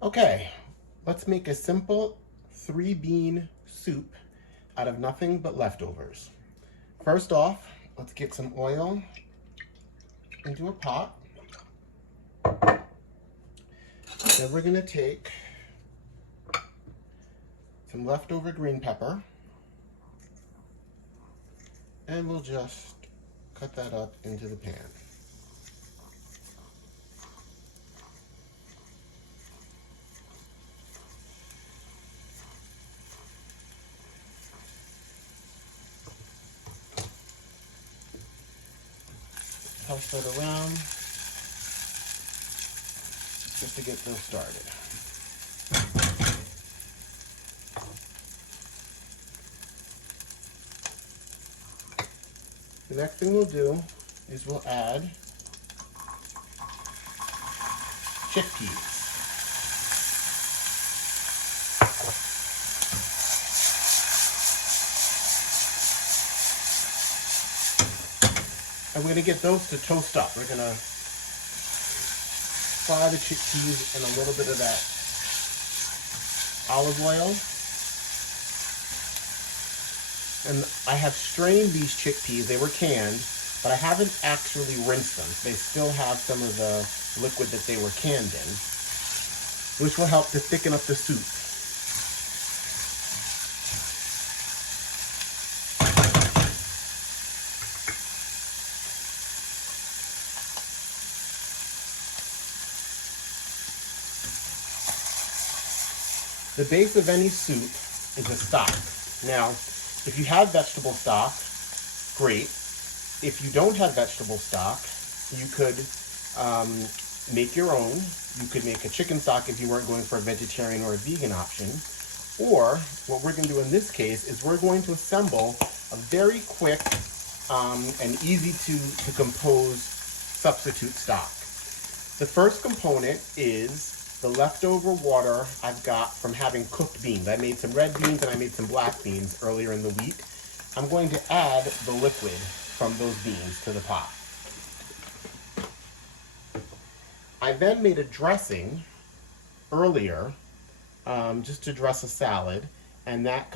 Okay, let's make a simple 3-bean soup out of nothing but leftovers. First off, let's get some oil into a pot. Then we're gonna take some leftover green pepper and we'll just cut that up into the pan. Toss that around just to get those started. The next thing we'll do is we'll add chickpeas. And we're going to get those to toast up. We're going to fry the chickpeas in a little bit of that olive oil. And I have strained these chickpeas. They were canned, but I haven't actually rinsed them. They still have some of the liquid that they were canned in, which will help to thicken up the soup. The base of any soup is a stock. Now, if you have vegetable stock, great. If you don't have vegetable stock, you could make your own. You could make a chicken stock if you weren't going for a vegetarian or a vegan option. Or what we're going to do in this case is we're going to assemble a very quick and easy to compose substitute stock. The first component is the leftover water I've got from having cooked beans. I made some red beans and I made some black beans earlier in the week. I'm going to add the liquid from those beans to the pot. I then made a dressing earlier just to dress a salad, and that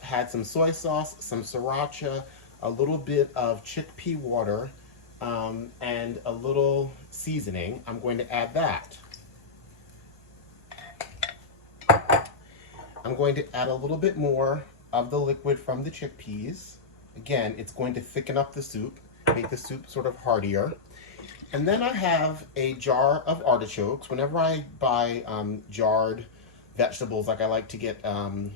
had some soy sauce, some sriracha, a little bit of chickpea water, and a little seasoning. I'm going to add that. I'm going to add a little bit more of the liquid from the chickpeas. Again, it's going to thicken up the soup, make the soup sort of heartier. And then I have a jar of artichokes. Whenever I buy jarred vegetables, like I like to get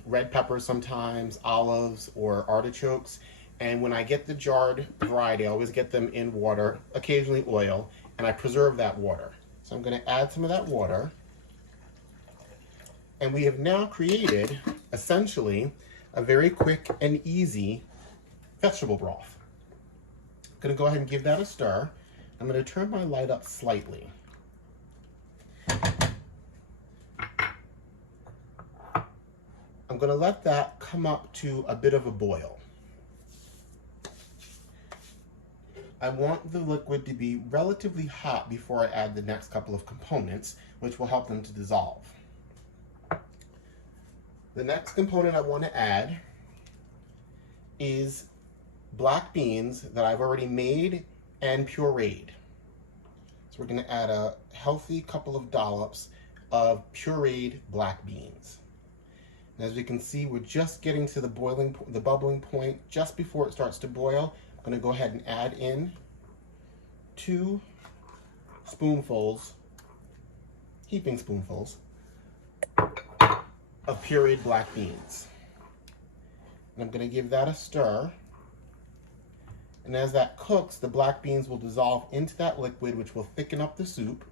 red peppers sometimes, olives, or artichokes. And when I get the jarred variety, I always get them in water, occasionally oil, and I preserve that water. So I'm going to add some of that water. And we have now created, essentially, a very quick and easy vegetable broth. I'm going to go ahead and give that a stir. I'm going to turn my light up slightly. I'm going to let that come up to a bit of a boil. I want the liquid to be relatively hot before I add the next couple of components, which will help them to dissolve. The next component I want to add is black beans that I've already made and pureed. So we're going to add a healthy couple of dollops of pureed black beans. And as we can see, we're just getting to the bubbling point just before it starts to boil. I'm going to go ahead and add in 2 spoonfuls, heaping spoonfuls, of pureed black beans. And I'm going to give that a stir. And as that cooks, the black beans will dissolve into that liquid, which will thicken up the soup.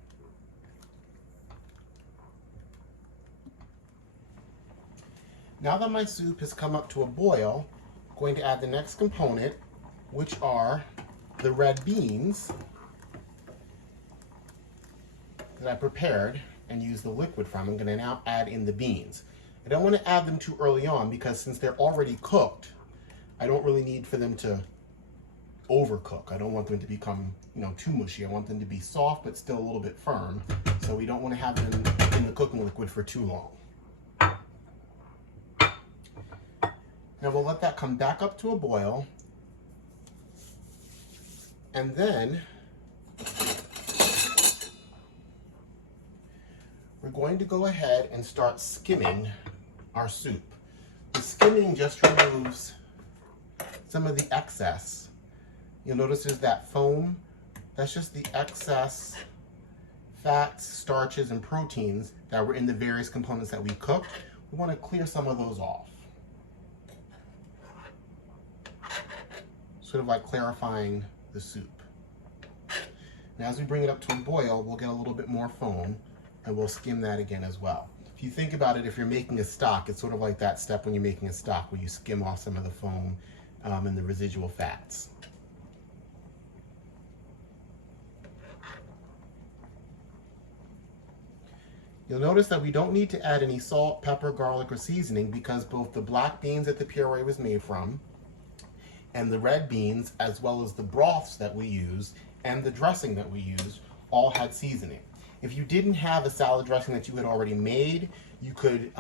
Now that my soup has come up to a boil, I'm going to add the next component, which are the red beans that I prepared and used the liquid from. I'm going to now add in the beans. I don't want to add them too early on because since they're already cooked, I don't really need for them to overcook. I don't want them to become, too mushy. I want them to be soft but still a little bit firm. So we don't want to have them in the cooking liquid for too long. Now we'll let that come back up to a boil, and then we're going to go ahead and start skimming our soup. The skimming just removes some of the excess. You'll notice there's that foam. That's just the excess fats, starches, and proteins that were in the various components that we cooked. We want to clear some of those off. Sort of like clarifying the soup. Now as we bring it up to a boil, we'll get a little bit more foam, and we'll skim that again as well. If you think about it, if you're making a stock, it's sort of like that step when you're making a stock where you skim off some of the foam and the residual fats. You'll notice that we don't need to add any salt, pepper, garlic, or seasoning because both the black beans that the puree was made from and the red beans, as well as the broths that we use and the dressing that we use, all had seasoning. If you didn't have a salad dressing that you had already made, you could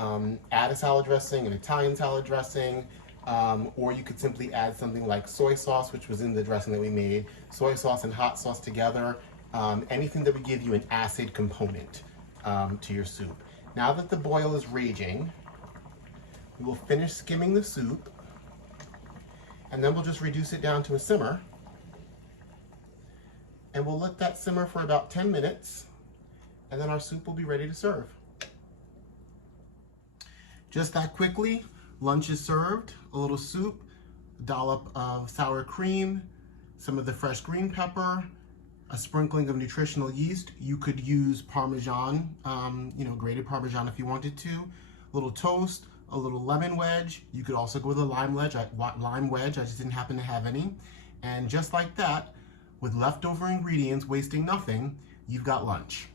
add a salad dressing, an Italian salad dressing, or you could simply add something like soy sauce, which was in the dressing that we made, soy sauce and hot sauce together, anything that would give you an acid component to your soup. Now that the boil is raging, we will finish skimming the soup, and then we'll just reduce it down to a simmer, and we'll let that simmer for about 10 minutes, and then our soup will be ready to serve. Just that quickly, lunch is served. A little soup, a dollop of sour cream, some of the fresh green pepper, a sprinkling of nutritional yeast. You could use Parmesan, grated Parmesan if you wanted to, a little toast, a little lemon wedge. You could also go with a lime wedge. I just didn't happen to have any. And just like that, with leftover ingredients, wasting nothing, you've got lunch.